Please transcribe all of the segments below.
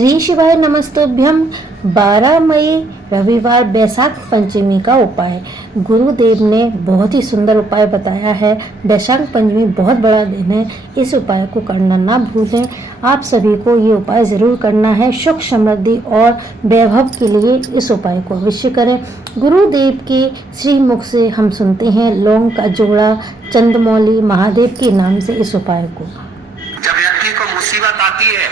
श्री शिवाय नमस्तुभ्यम। 12 मई रविवार बैसाख पंचमी का उपाय। गुरुदेव ने बहुत ही सुंदर उपाय बताया है। बैसाख पंचमी बहुत बड़ा दिन है, इस उपाय को करना ना भूलें। आप सभी को ये उपाय ज़रूर करना है। सुख समृद्धि और वैभव के लिए इस उपाय को अवश्य करें। गुरुदेव के श्री मुख से हम सुनते हैं लौंग का जोड़ा, चंद्रमौली महादेव के नाम से इस उपाय को। जब व्यक्ति को मुसीबत आती है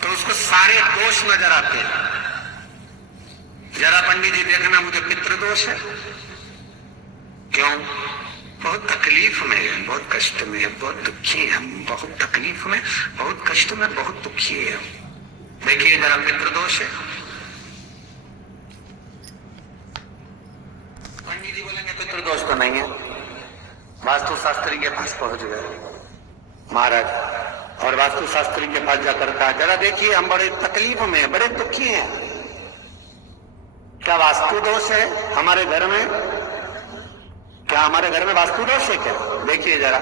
तो उसको सारे दोष नजर आते हैं। जरा पंडित जी देखना, मुझे पितृदोष है। क्यों? बहुत तकलीफ में है, बहुत कष्ट में है, बहुत दुखी है, बहुत तकलीफ में, बहुत कष्ट में, बहुत दुखी है। देखिए जरा पितृदोष है। पंडित जी बोलेंगे पितृदोष तो नहीं है। वास्तु शास्त्री के पास पहुंच गए महाराज, और वास्तु शास्त्री के पास जाकर कहा, जरा देखिए हम बड़े तकलीफ में हैं, बड़े दुखी हैं, क्या वास्तु दोष है हमारे घर में? क्या हमारे घर में वास्तु दोष है क्या? देखिए जरा।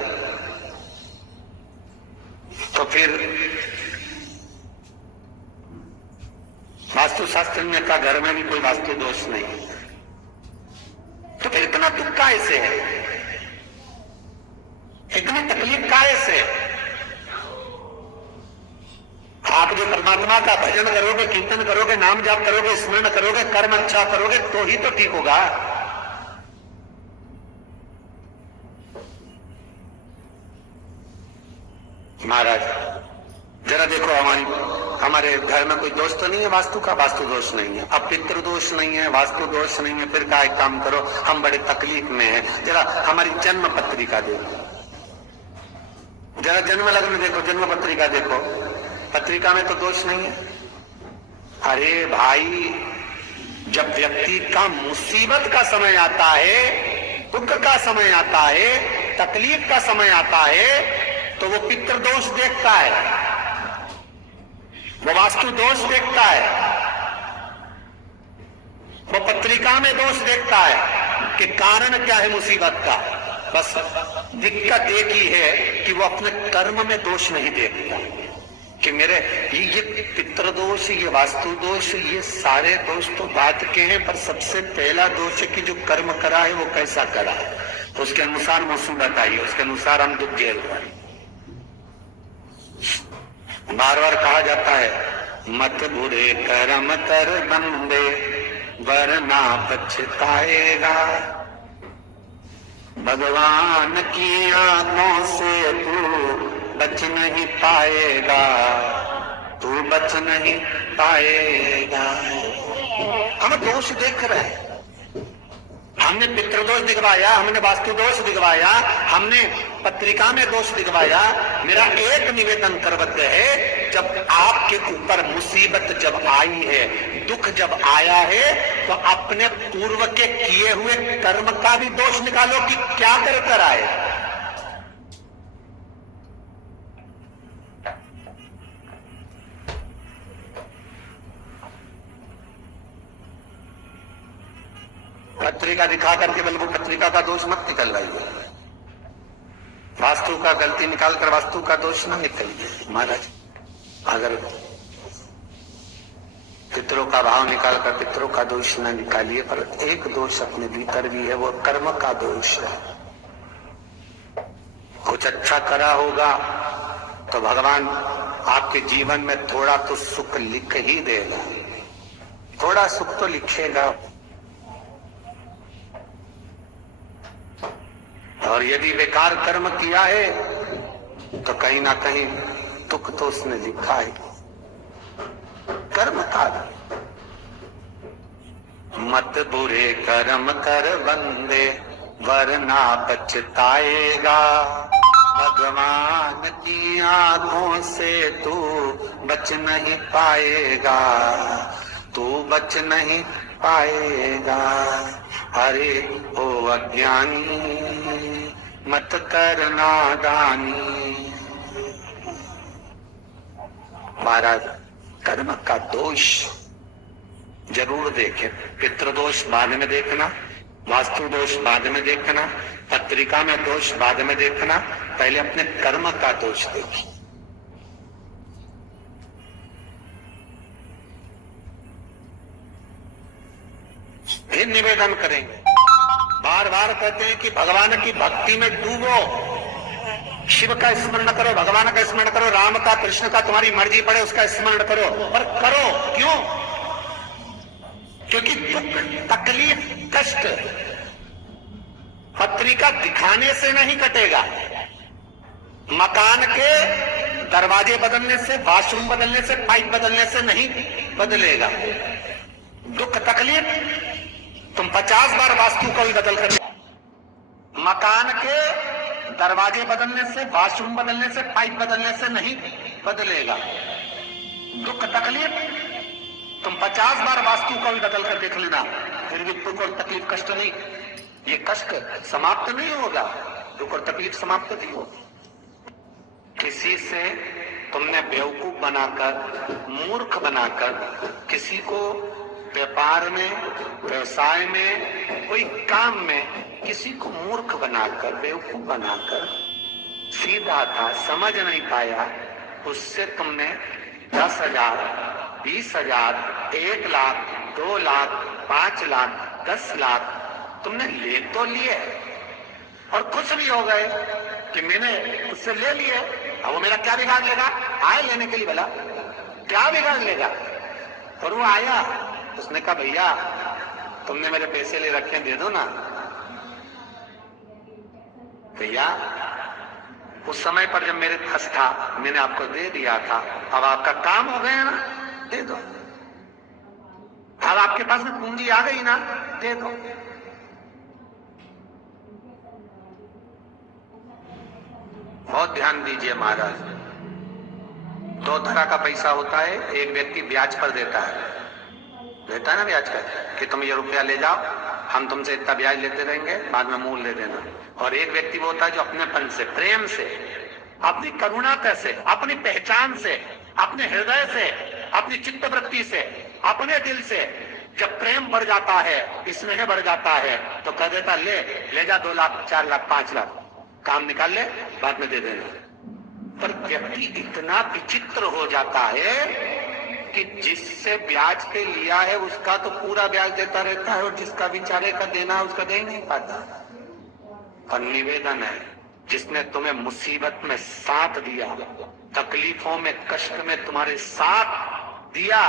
तो फिर वास्तु शास्त्री ने कहा घर में भी कोई वास्तु दोष नहीं। तो फिर इतना दुख काहे से है, इतनी तकलीफ काहे से? आप जो परमात्मा का भजन करोगे, कीर्तन करोगे, नाम जाप करोगे, स्मरण करोगे, कर्म अच्छा करोगे तो ही तो ठीक होगा। महाराज जरा देखो, हमारे घर में कोई दोष तो नहीं है वास्तु का? वास्तु दोष नहीं है। अब पितृ दोष नहीं है, वास्तु दोष नहीं है, फिर का एक काम करो, हम बड़े तकलीफ में हैं, जरा हमारी जन्म पत्रिका देखो, जरा जन्म लग्न देखो, जन्म पत्रिका देखो, पत्रिका में तो दोष नहीं है। अरे भाई, जब व्यक्ति का मुसीबत का समय आता है, दुख का समय आता है, तकलीफ का समय आता है, तो वो पितृ दोष देखता है, वो वास्तु दोष देखता है, वो पत्रिका में दोष देखता है कि कारण क्या है मुसीबत का। बस दिक्कत एक ही है कि वो अपने कर्म में दोष नहीं देखता कि मेरे ये पितृ दोष, ये वास्तु दोष, ये सारे दोष तो बात के हैं, पर सबसे पहला दोष है कि जो कर्म करा है वो कैसा करा है, तो उसके अनुसार मुसीबत आई, उसके अनुसार हम दुख झेल रहे हैं। बार बार कहा जाता है मत बुरे कर्म कर बंदे वरना पछताएगा, भगवान की आंखों से तू बच नहीं पाएगा, तू बच नहीं पाएगा। हम दोष देख रहे हैं, हमने पितृदोष दिखवाया, हमने वास्तु दोष दिखवाया, हमने पत्रिका में दोष दिखवाया। मेरा एक निवेदन करवत है, जब आपके ऊपर मुसीबत जब आई है, दुख जब आया है, तो अपने पूर्व के किए हुए कर्म का भी दोष निकालो कि क्या कर आए। पत्रिका दिखा करके बल वो पत्रिका का दोष मत निकल रही है, वास्तु का गलती निकाल कर वास्तु का दोष ना निकलिए। महाराज अगर पितरों का भाव निकाल कर पितरों का दोष ना निकालिए, पर एक दोष अपने भीतर भी है, वो कर्म का दोष है। कुछ अच्छा करा होगा तो भगवान आपके जीवन में थोड़ा तो सुख लिख ही देगा, थोड़ा सुख तो लिखेगा। और यदि बेकार कर्म किया है तो कहीं ना कहीं दुख तो उसने लिखा है, कर्म का। मत बुरे कर्म कर बंदे वरना पछताएगा, भगवान की आंखों से तू बच नहीं पाएगा, तू बच नहीं पाएगा। अरे ओ अज्ञानी मत कर नादानी। महाराज कर्म का दोष जरूर देखें, पितृदोष बाद में देखना, वास्तु दोष बाद में देखना, पत्रिका में दोष बाद में देखना, पहले अपने कर्म का दोष देखिए। निवेदन करेंगे। बार बार कहते हैं कि भगवान की भक्ति में डूबो, शिव का स्मरण करो, भगवान का स्मरण करो, राम का, कृष्ण का, तुम्हारी मर्जी पड़े उसका स्मरण करो, पर करो क्यों? क्योंकि दुख, तकलीफ, कष्ट पत्रिका दिखाने से नहीं कटेगा। मकान के दरवाजे बदलने से, वॉशरूम बदलने से, पाइप बदलने से नहीं बदलेगा। दुख तकलीफ तुम 50 बार वास्तु को भी बदल कर, मकान के दरवाजे बदलने से, वॉशरूम बदलने से, पाइप बदलने से नहीं बदलेगा। दुख तकलीफ तुम 50 बार वास्तु को भी बदल कर देख लेना, फिर भी दुख और तकलीफ, कष्ट नहीं, ये कष्ट समाप्त नहीं होगा, दुख और तकलीफ समाप्त नहीं होगी। किसी से तुमने बेवकूफ बनाकर, मूर्ख बनाकर, किसी को व्यापार में, व्यवसाय में, कोई काम में किसी को मूर्ख बनाकर, बेवकूफ बनाकर, सीधा था, समझ नहीं पाया, उससे तुमने 10,000, 20,000, 1 लाख, 2 लाख, 5 लाख, 10 लाख तुमने ले तो लिए और खुश भी हो गए कि मैंने उससे ले लिए, अब वो मेरा क्या बिगाड़ लेगा? आए लेने के लिए बोला, क्या बिगाड़ लेगा? और वो आया, उसने कहा भैया तुमने मेरे पैसे ले रखे, दे दो ना। भैया उस समय पर जब मेरे पास था मैंने आपको दे दिया था, अब आपका काम हो गया ना, दे दो। अब आपके पास में पूंजी आ गई ना, दे दो। बहुत ध्यान दीजिए महाराज, 2 तरह का पैसा होता है। एक व्यक्ति ब्याज पर देता है ना ब्याज पर, कि तुम ये रुपया ले जाओ, हम तुमसे इतना ब्याज लेते रहेंगे, बाद में मूल दे देना। और एक व्यक्ति वो होता है जो अपनेपन से, प्रेम से, अपनी करुणा से, अपनी पहचान से, अपने हृदय से, अपनी चित्तवृत्ति से, अपने दिल से जब प्रेम बढ़ जाता है, स्नेह बढ़ जाता है, तो कह देता ले जा 2 लाख, 4 लाख, 5 लाख, काम निकाल ले, बाद में दे देना। पर व्यक्ति इतना विचित्र हो जाता है कि जिससे ब्याज पे लिया है उसका तो पूरा ब्याज देता रहता है, और जिसका बेचारे का देना है उसका दे ही नहीं पाता। और निवेदन है, जिसने तुम्हें मुसीबत में साथ दिया, तकलीफों में, कष्ट में तुम्हारे साथ दिया,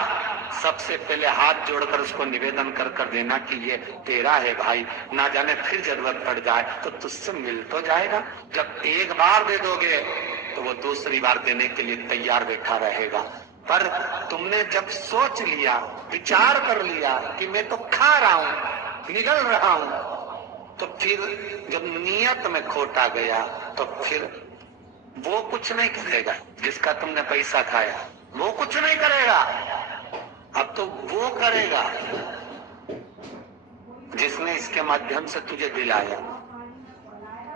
सबसे पहले हाथ जोड़कर उसको निवेदन कर कर देना कि ये तेरा है भाई, ना जाने फिर जरूरत पड़ जाए तो तुझसे मिल तो जाएगा। जब एक बार दे दोगे तो वो दूसरी बार देने के लिए तैयार बैठा रहेगा। पर तुमने जब सोच लिया, विचार कर लिया कि मैं तो खा रहा हूं, निगल रहा हूं, तो फिर जब नियत में खोट आ गया तो फिर वो कुछ नहीं करेगा। जिसका तुमने पैसा खाया वो कुछ नहीं करेगा, अब तो वो करेगा जिसने इसके माध्यम से तुझे दिलाया,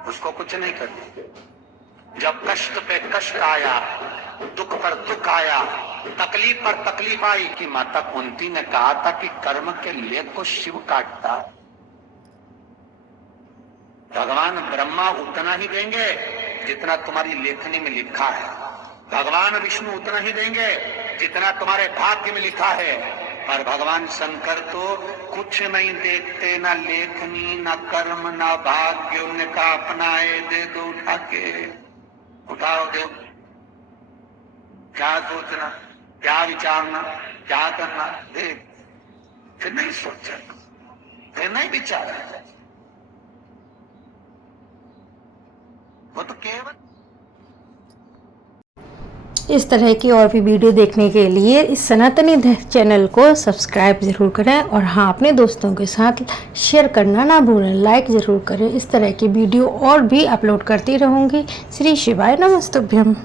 उसको कुछ नहीं करना। जब कष्ट पे कष्ट आया, दुख पर दुख आया, तकलीफ पर तकलीफ आई, कि माता कुंती ने कहा था कि कर्म के लेख को शिव काटता, भगवान ब्रह्मा उतना ही देंगे जितना तुम्हारी लेखनी में लिखा है, भगवान विष्णु उतना ही देंगे जितना तुम्हारे भाग्य में लिखा है, और भगवान शंकर तो कुछ नहीं देखते, ना लेखनी, ना कर्म, ना भाग्य, उनका अपनाए, दे दो उठा के, उठाओ दो। क्या सोचना, क्या विचारना, क्या करना, देख, फिर नहीं सोचा, फिर नहीं विचारा, वो तो केवल। इस तरह की और भी वीडियो देखने के लिए इस सनातनी चैनल को सब्सक्राइब ज़रूर करें, और हाँ, अपने दोस्तों के साथ शेयर करना ना भूलें, लाइक ज़रूर करें। इस तरह की वीडियो और भी अपलोड करती रहूँगी। श्री शिवाय नमस्तुभ्यम।